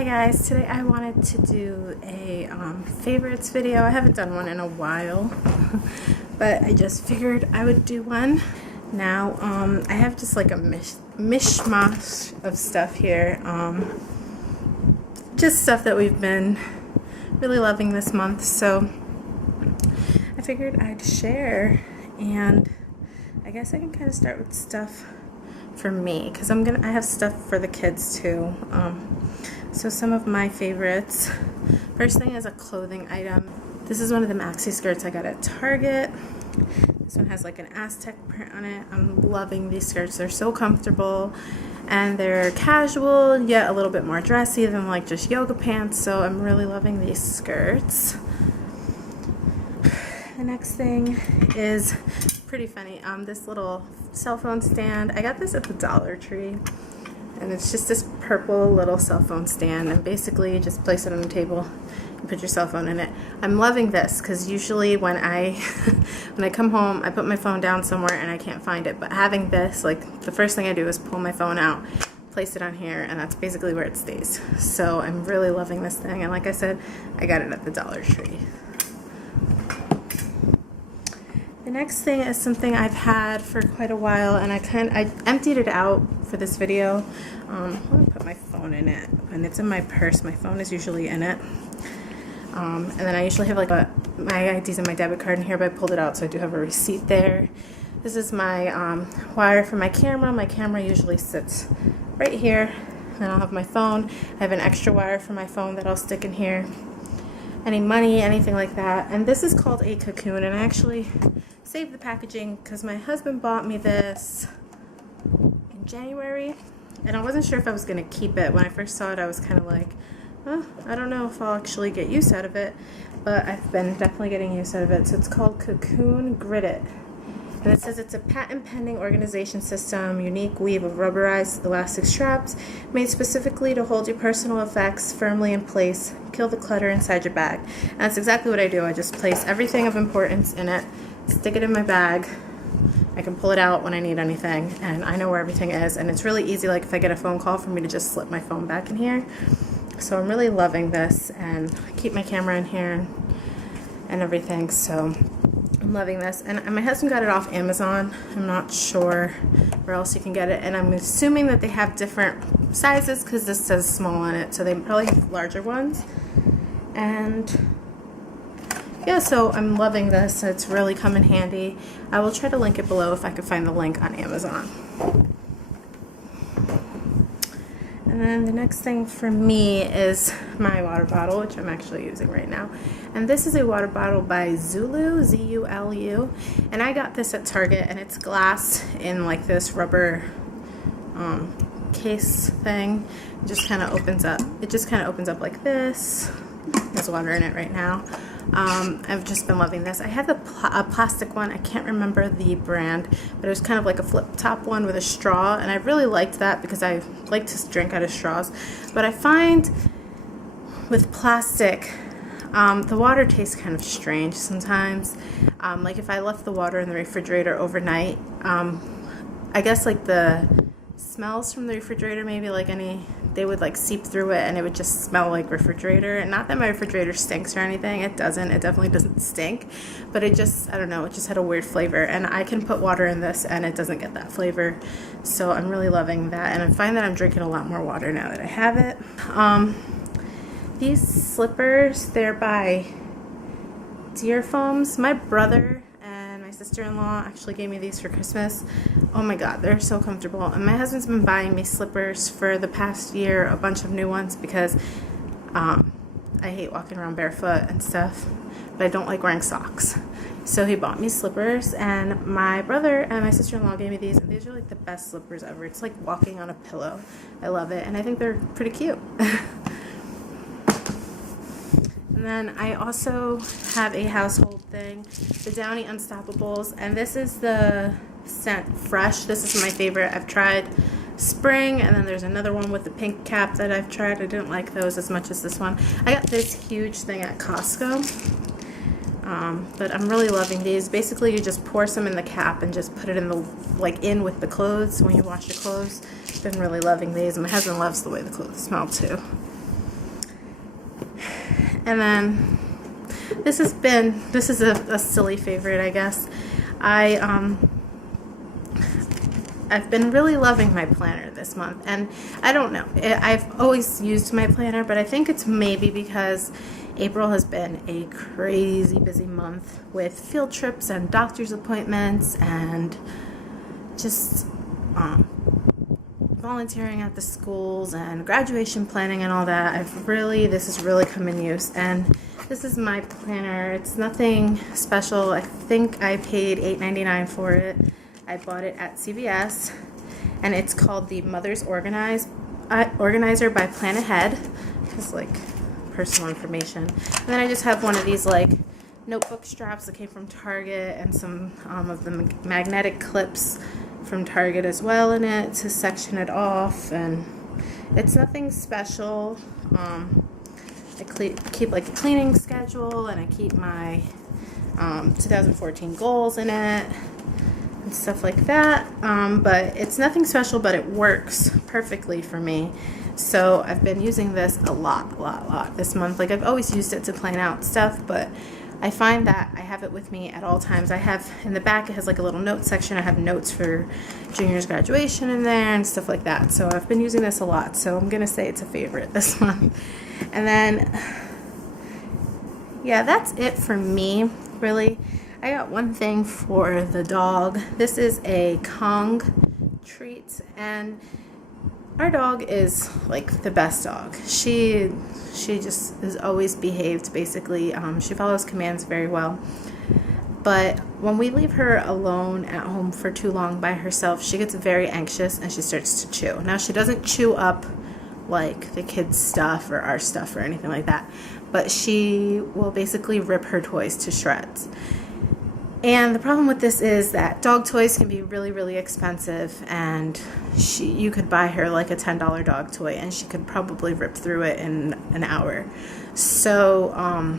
Hi guys, today I wanted to do a favorites video. I haven't done one in a while, but I just figured I would do one. Now, I have just like a mishmash of stuff here. Just stuff that we've been really loving this month, so I figured I'd share, and I guess I can kind of start with stuff for me, because I have stuff for the kids too. So some of my favorites. First thing is a clothing item. This is one of the maxi skirts I got at Target. This one has like an Aztec print on it. I'm loving these skirts. They're so comfortable and they're casual yet a little bit more dressy than like just yoga pants. So I'm really loving these skirts. The next thing is pretty funny. This little cell phone stand. I got this at the Dollar Tree. And it's just this purple little cell phone stand, and basically you just place it on the table and put your cell phone in it. I'm loving this because usually when I come home, I put my phone down somewhere and I can't find it. But having this, like, the first thing I do is pull my phone out, place it on here, and that's basically where it stays. So I'm really loving this thing, and like I said, I got it at the Dollar Tree. The next thing is something I've had for quite a while, and I emptied it out for this video. Let me put my phone in it, and it's in my purse. My phone is usually in it. And then I usually have like my IDs and my debit card in here, but I pulled it out, so I do have a receipt there. This is my wire for my camera. My camera usually sits right here. Then I'll have my phone. I have an extra wire for my phone that I'll stick in here. Any money, anything like that. And this is called a cocoon, and I actually saved the packaging because my husband bought me this in January, and I wasn't sure if I was going to keep it. When I first saw it, I was kind of like, oh, I don't know if I'll actually get use out of it, but I've been definitely getting use out of it. So it's called Cocoon Gridded, and it says it's a patent-pending organization system, unique weave of rubberized elastic straps made specifically to hold your personal effects firmly in place, kill the clutter inside your bag. And that's exactly what I do. I just place everything of importance in it, stick it in my bag. I can pull it out when I need anything, and I know where everything is, and it's really easy, like if I get a phone call, for me to just slip my phone back in here. So I'm really loving this, and I keep my camera in here and everything, so I'm loving this. And my husband got it off Amazon. I'm not sure where else you can get it, and I'm assuming that they have different sizes because this says small on it, so they probably have larger ones. And yeah, so I'm loving this. It's really come in handy. I will try to link it below if I could find the link on Amazon. And then the next thing for me is my water bottle, which I'm actually using right now. And this is a water bottle by Zulu, Z-U-L-U. And I got this at Target, and it's glass in like this rubber case thing. It just kind of opens up. It just kind of opens up like this. There's water in it right now. I've just been loving this. I have a plastic one. I can't remember the brand, but it was kind of like a flip top one with a straw, and I really liked that because I like to drink out of straws. But I find with plastic, the water tastes kind of strange sometimes. Like if I left the water in the refrigerator overnight, I guess like the smells from the refrigerator, maybe like they would like seep through it, and it would just smell like refrigerator. And not that my refrigerator stinks or anything, it doesn't, it definitely doesn't stink, but it just, I don't know, it just had a weird flavor. And I can put water in this and it doesn't get that flavor, so I'm really loving that. And I find that I'm drinking a lot more water now that I have it. These slippers, they're by Deer Foams. My brother and my sister-in-law actually gave me these for Christmas. Oh my god, they're so comfortable. And my husband's been buying me slippers for the past year, a bunch of new ones, because I hate walking around barefoot and stuff, but I don't like wearing socks. So he bought me slippers, and my brother and my sister-in-law gave me these, and these are like the best slippers ever. It's like walking on a pillow. I love it, and I think they're pretty cute. And then I also have a household thing, the Downy Unstoppables, and this is the scent Fresh. This is my favorite. I've tried Spring, and then there's another one with the pink cap that I've tried. I didn't like those as much as this one. I got this huge thing at Costco, but I'm really loving these. Basically, you just pour some in the cap and just put it in the in with the clothes when you wash your clothes. Been really loving these, and my husband loves the way the clothes smell too. And then this is a silly favorite, I guess. I've been really loving my planner this month, and I don't know, I've always used my planner, but I think it's maybe because April has been a crazy busy month with field trips and doctor's appointments and just volunteering at the schools and graduation planning and all that. This has really come in use, and this is my planner. It's nothing special. I think I paid $8.99 for it. I bought it at CVS, and it's called the Mother's Organizer by Plan Ahead. It's like personal information. And then I just have one of these like notebook straps that came from Target, and some of the magnetic clips from Target as well in it to section it off. And it's nothing special. I keep like a cleaning schedule, and I keep my 2014 goals in it and stuff like that, but it's nothing special, but it works perfectly for me. So I've been using this a lot this month. Like, I've always used it to plan out stuff, but I find that I have it with me at all times. I have in the back, it has like a little note section. I have notes for junior's graduation in there and stuff like that. So I've been using this a lot, so I'm gonna say it's a favorite this month. And then yeah, that's it for me, really. I got one thing for the dog. This is a Kong treat, and our dog is like the best dog. She just is always behaved, basically. She follows commands very well. But when we leave her alone at home for too long by herself, she gets very anxious and she starts to chew. Now, she doesn't chew up like the kids' stuff or our stuff or anything like that, but she will basically rip her toys to shreds. And the problem with this is that dog toys can be really, really expensive, and you could buy her like a $10 dog toy and she could probably rip through it in an hour. So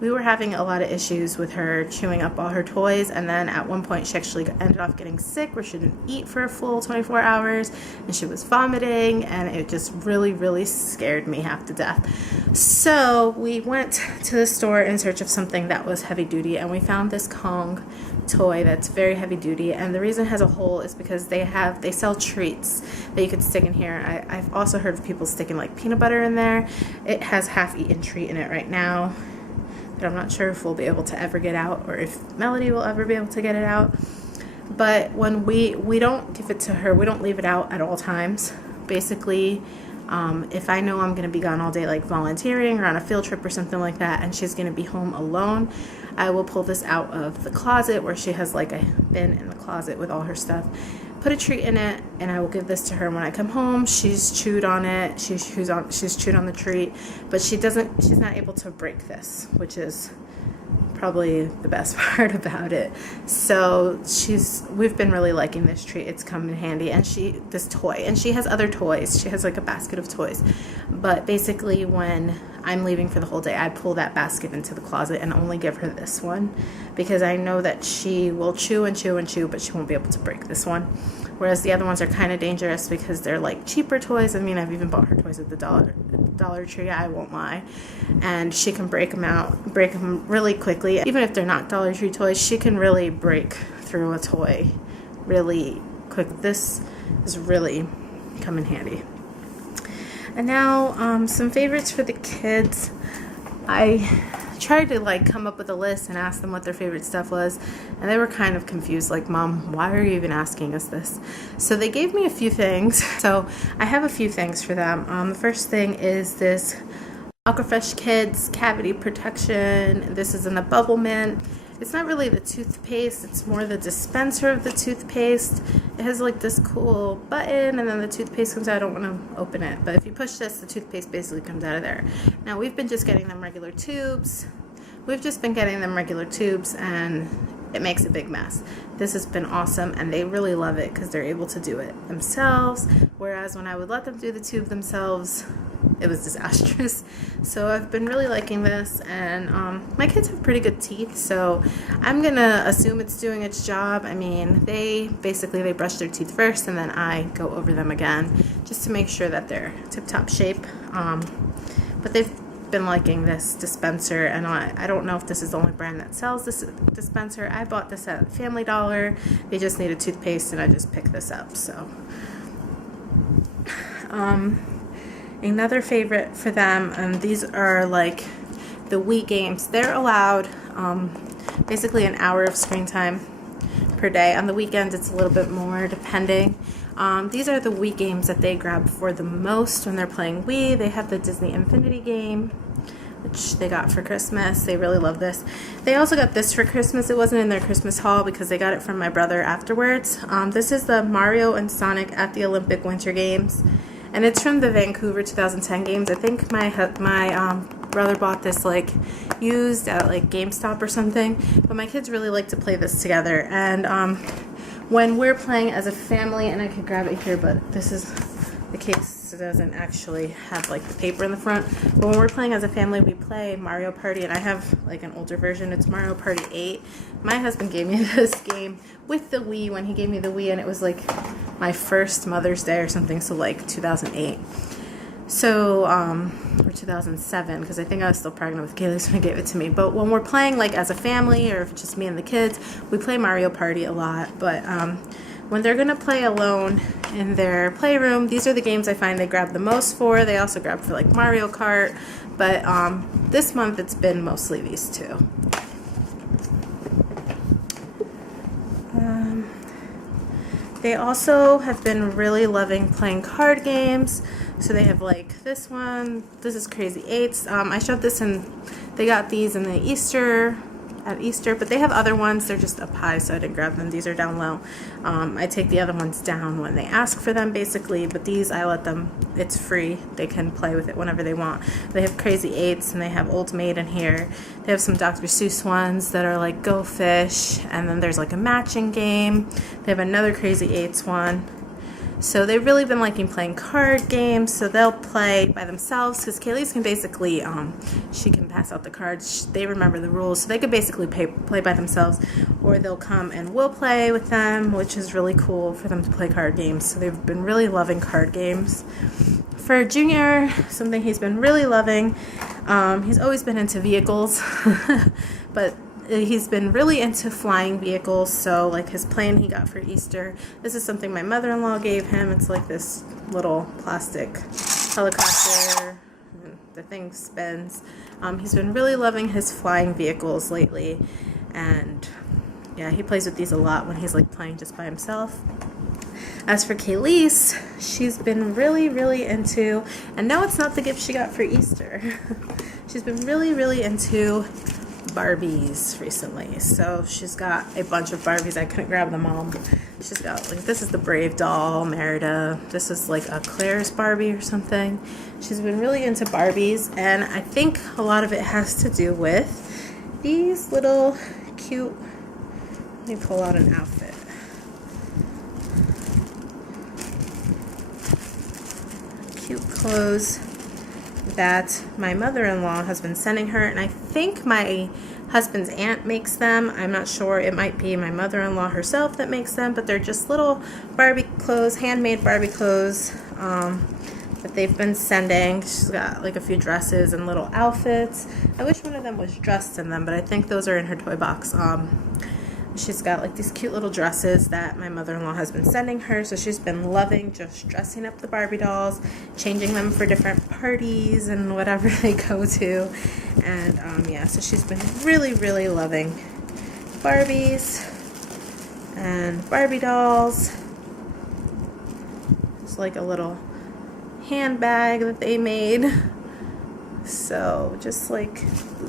we were having a lot of issues with her chewing up all her toys, and then at one point she actually ended up getting sick where she didn't eat for a full 24 hours and she was vomiting, and it just really, really scared me half to death. So we went to the store in search of something that was heavy duty, and we found this Kong toy that's very heavy duty, and the reason it has a hole is because they sell treats that you could stick in here. I've also heard of people sticking like peanut butter in there. It has half-eaten treat in it right now that I'm not sure if we'll be able to ever get out, or if Melody will ever be able to get it out. But when we don't give it to her, we don't leave it out at all times. Basically, if I know I'm going to be gone all day, like volunteering or on a field trip or something like that, and she's going to be home alone, I will pull this out of the closet where she has like a bin in the closet with all her stuff, put a treat in it, and I will give this to her when I come home. She's chewed on it, she's chewed on the treat, but she's not able to break this, which is probably the best part about it. So we've been really liking this treat. It's come in handy, and this toy, and she has other toys. She has like a basket of toys, but basically when I'm leaving for the whole day, I pull that basket into the closet and only give her this one, because I know that she will chew and chew and chew, but she won't be able to break this one. Whereas the other ones are kind of dangerous because they're like cheaper toys. I mean, I've even bought her toys at the Dollar Tree, I won't lie. And she can break them really quickly. Even if they're not Dollar Tree toys, she can really break through a toy really quick. This is really come in handy. And now some favorites for the kids. I tried to like come up with a list and ask them what their favorite stuff was, and they were kind of confused, like, Mom, why are you even asking us this? So they gave me a few things. So I have a few things for them. The first thing is this Aquafresh Kids Cavity Protection. This is in the Bubble Mint. It's not really the toothpaste, it's more the dispenser of the toothpaste. It has like this cool button, and then the toothpaste comes out. I don't want to open it, but if you push this, the toothpaste basically comes out of there. Now, we've been just getting them regular tubes. And it makes a big mess. This has been awesome, and they really love it because they're able to do it themselves, whereas when I would let them do the tube themselves, it was disastrous. So I've been really liking this, and my kids have pretty good teeth, so I'm gonna assume it's doing its job. I mean, they brush their teeth first, and then I go over them again just to make sure that they're tip-top shape. But they've been liking this dispenser, and I don't know if this is the only brand that sells this dispenser. I bought this at Family Dollar. They just needed toothpaste, and I just picked this up. So another favorite for them, and these are like the Wii games. They're allowed basically an hour of screen time per day. On the weekends it's a little bit more, depending. These are the Wii games that they grab for the most when they're playing Wii. They have the Disney Infinity game, which they got for Christmas. They really love this. They also got this for Christmas. It wasn't in their Christmas haul because they got it from my brother afterwards. This is the Mario and Sonic at the Olympic Winter Games, and it's from the Vancouver 2010 games. I think my brother bought this like used at like GameStop or something, but my kids really like to play this together. And when we're playing as a family, and I could grab it here, but this is the case, it doesn't actually have like the paper in the front, but when we're playing as a family, we play Mario Party, and I have like an older version. It's Mario Party 8. My husband gave me this game with the Wii when he gave me the Wii, and it was like my first Mother's Day or something, so like 2008. So, or 2007, because I think I was still pregnant with Kaylee when he gave it to me. But when we're playing like as a family, or if it's just me and the kids, we play Mario Party a lot. But when they're gonna play alone in their playroom, these are the games I find they grab the most for. They also grab for like Mario Kart, but this month it's been mostly these two. They also have been really loving playing card games. So they have like this one. This is Crazy Eights. I showed this in, they got these in the at Easter, but they have other ones. They're just up high, so I didn't grab them. These are down low. I take the other ones down when they ask for them, basically, but these I let them, it's free. They can play with it whenever they want. They have Crazy Eights, and they have Old Maid in here. They have some Dr. Seuss ones that are like Go Fish, and then there's like a matching game. They have another Crazy Eights one. So they've really been liking playing card games, so they'll play by themselves, because Kaylee's can basically, she can pass out the cards. They remember the rules, so they could basically play by themselves, or they'll come and we'll play with them, which is really cool for them to play card games. So they've been really loving card games. For Junior, something he's been really loving, he's always been into vehicles, but he's been really into flying vehicles. So like his plane he got for Easter, this is something my mother-in-law gave him. It's like this little plastic helicopter. The thing spins. He's been really loving his flying vehicles lately, and yeah, he plays with these a lot when he's like playing just by himself. As for Kaylee's, she's been really into, and no, it's not the gift she got for Easter. She's been really into Barbies recently. So she's got a bunch of Barbies. I couldn't grab them all. She's got like, this is the Brave doll, Merida. This is like a Claire's Barbie or something. She's been really into Barbies, and I think a lot of it has to do with these little cute, let me pull out an outfit. Cute clothes that my mother-in-law has been sending her, and I think my husband's aunt makes them. I'm not sure. It might be my mother-in-law herself that makes them, but they're just little Barbie clothes, handmade Barbie clothes that they've been sending. She's got like a few dresses and little outfits. I wish one of them was dressed in them, but I think those are in her toy box. She's got like these cute little dresses that my mother-in-law has been sending her, so she's been loving just dressing up the Barbie dolls, changing them for different parties and whatever they go to. And yeah, so she's been really loving Barbies and Barbie dolls. It's like a little handbag that they made. So just like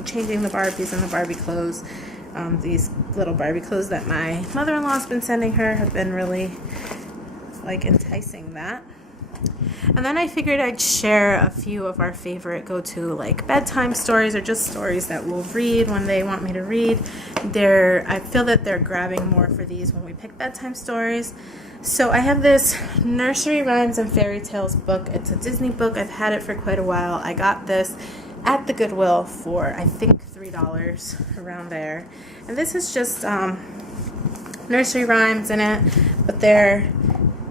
changing the Barbies and the Barbie clothes. These little Barbie clothes that my mother-in-law's been sending her have been really like enticing that. And then I figured I'd share a few of our favorite go-to like bedtime stories, or just stories that we'll read when they want me to read. I feel that they're grabbing more for these when we pick bedtime stories. So I have this Nursery Rhymes and Fairy Tales book. It's a Disney book. I've had it for quite a while. I got this at the Goodwill for I think $3, around there. And this is just nursery rhymes in it, but they're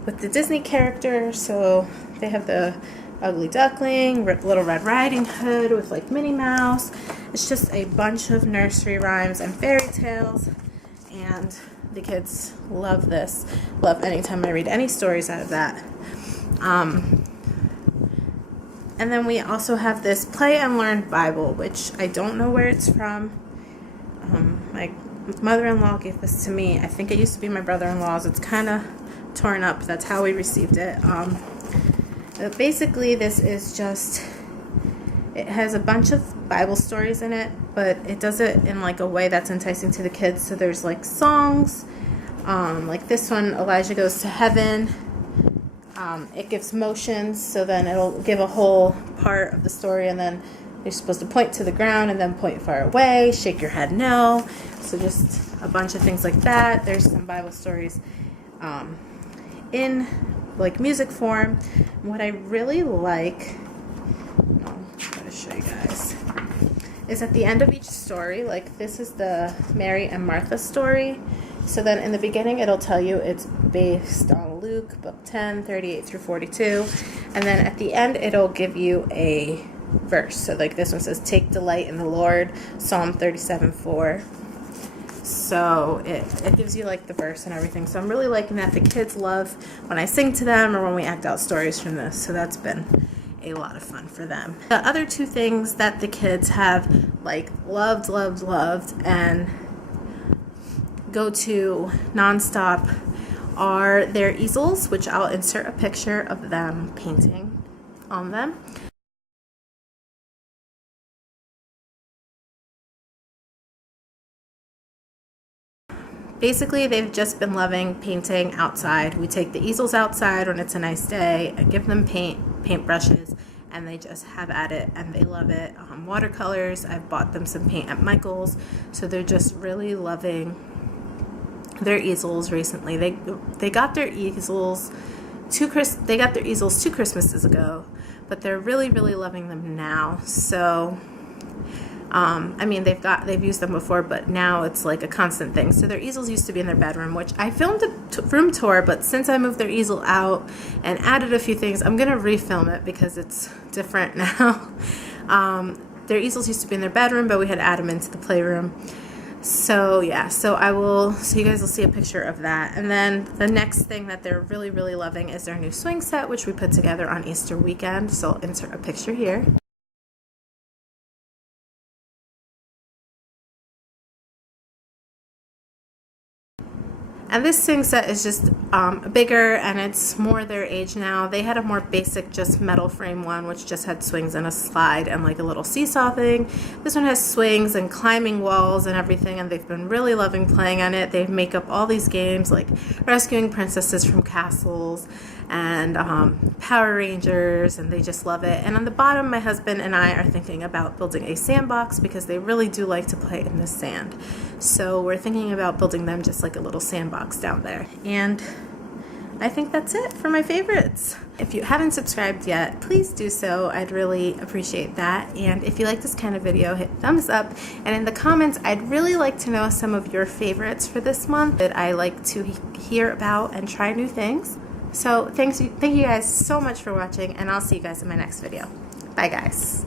with the Disney characters. So they have the Ugly Duckling, Little Red Riding Hood with like Minnie Mouse. It's just a bunch of nursery rhymes and fairy tales, and the kids love this. Love anytime I read any stories out of that. And then we also have this Play and Learn Bible, which I don't know where it's from. My mother-in-law gave this to me. I think it used to be my brother-in-law's. It's kind of torn up. That's how we received it. Basically, this is just, it has a bunch of Bible stories in it, but it does it in like a way that's enticing to the kids. So there's like songs, like this one, Elijah Goes to Heaven. It gives motions, so then it'll give a whole part of the story, and then you're supposed to point to the ground and then point far away, shake your head no. So just a bunch of things like that. There's some Bible stories in like music form. What I really like, I'm going to show you guys, is at the end of each story, like this is the Mary and Martha story. So then in the beginning it'll tell you it's based on Luke, book 10, 38 through 42. And then at the end it'll give you a verse. So like this one says, take delight in the Lord, Psalm 37:4. So it gives you like the verse and everything. So I'm really liking that. The kids love when I sing to them or when we act out stories from this. So that's been a lot of fun for them. The other two things that the kids have like loved and go to nonstop are their easels, which I'll insert a picture of them painting on them. Basically, they've just been loving painting outside. We take the easels outside when it's a nice day and give them paint brushes, and they just have at it, and they love it. Watercolors, I've bought them some paint at Michael's, so they're just really loving their easels recently. They got their easels two Christmases ago, but they're really loving them now. So I mean, they've used them before, but now it's like a constant thing. So their easels used to be in their bedroom, which I filmed a room tour, but since I moved their easel out and added a few things, I'm gonna refilm it because it's different now. Their easels used to be in their bedroom, but we had to add them into the playroom. So yeah, so you guys will see a picture of that. And then the next thing that they're really loving is their new swing set, which we put together on Easter weekend. So I'll insert a picture here. And this swing set is just bigger, and it's more their age now. They had a more basic, just metal frame one, which just had swings and a slide and like a little seesaw thing. This one has swings and climbing walls and everything, and they've been really loving playing on it. They make up all these games like rescuing princesses from castles and Power Rangers, and they just love it. And on the bottom, my husband and I are thinking about building a sandbox because they really do like to play in the sand. So we're thinking about building them just like a little sandbox down there. And I think that's it for my favorites. If you haven't subscribed yet, please do so. I'd really appreciate that. And if you like this kind of video, hit thumbs up. And in the comments, I'd really like to know some of your favorites for this month that I like to hear about and try new things. So thank you guys so much for watching, and I'll see you guys in my next video. Bye guys.